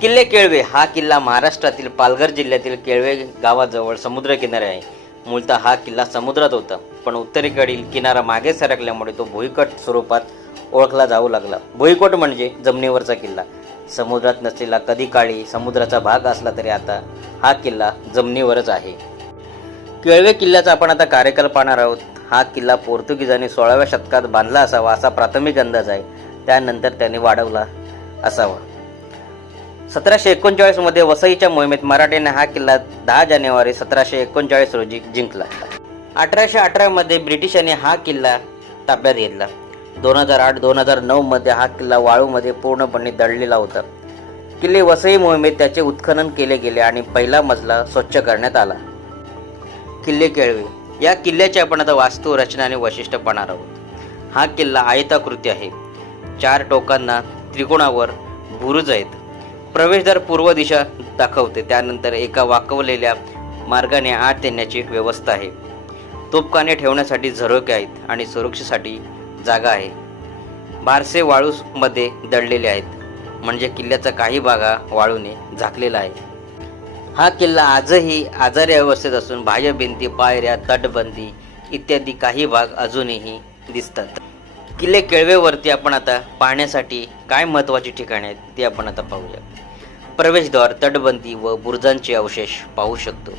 किल्ले केळवे हा किल्ला महाराष्ट्रातील पालघर जिल्ह्यातील केळवे गावाजवळ समुद्रकिनारे आहे. मूलतः हा किल्ला समुद्रात होता पण उत्तरेकडील किनारा मागे सरकल्यामुळे तो भुईकट स्वरूपात ओळखला जाऊ लागला. भुईकोट म्हणजे जमिनीवरचा किल्ला. समुद्रात नसलेला कधी काळी समुद्राचा भाग असला तरी आता हा किल्ला जमिनीवरच आहे. केळवे किल्ल्याचा आपण आता कार्यकाल पाहणार आहोत. हा किल्ला पोर्तुगीजांनी सोळाव्या शतकात बांधला असावा असा प्राथमिक अंदाज आहे. त्यानंतर त्याने वाढवला असावा. सतराशे एकोणचाळीसमध्ये वसईच्या मोहिमेत मराठ्याने हा किल्ला दहा जानेवारी सतराशे एकोणचाळीस रोजी जिंकला. अठराशे अठरामध्ये ब्रिटिशांनी हा किल्ला ताब्यात घेतला. दोन हजार आठ दोन हजार नऊमध्ये हा किल्ला वाळूमध्ये पूर्णपणे दडलेला होता. किल्ले वसई मोहिमेत त्याचे उत्खनन केले गेले आणि पहिला मजला स्वच्छ करण्यात आला. किल्ले केळवे. या किल्ल्याची आपण आता वास्तू रचना आणि वैशिष्ट्य पाहणार आहोत. हा किल्ला आयताकृती आहे. चार टोकांना त्रिकोणावर बुरुज आहेत. प्रवेशद्वार पूर्व दिशा दाखवते. त्यानंतर एका वाकवलेल्या मार्गाने आत येण्याची व्यवस्था आहे. तोपखाने ठेवण्यासाठी झरोके आहेत आणि सुरक्षेसाठी जागा आहे. बारसे वाळूमध्ये दडलेले आहेत. म्हणजे किल्ल्याचा काही भागा वाळूने झाकलेला आहे. हा किल्ला आजही आजारी अवस्थेत असून बाह्य भिंती पायऱ्या तटबंदी इत्यादी काही भाग अजूनही दिसतात. किल्ले केळवेवरती आपण आता पाहण्यासाठी काय महत्त्वाची ठिकाणे आहेत ती आपण आता पाहूया. प्रवेशद्वार तटबंदी व बुरुजांचे अवशेष पाहू शकतो.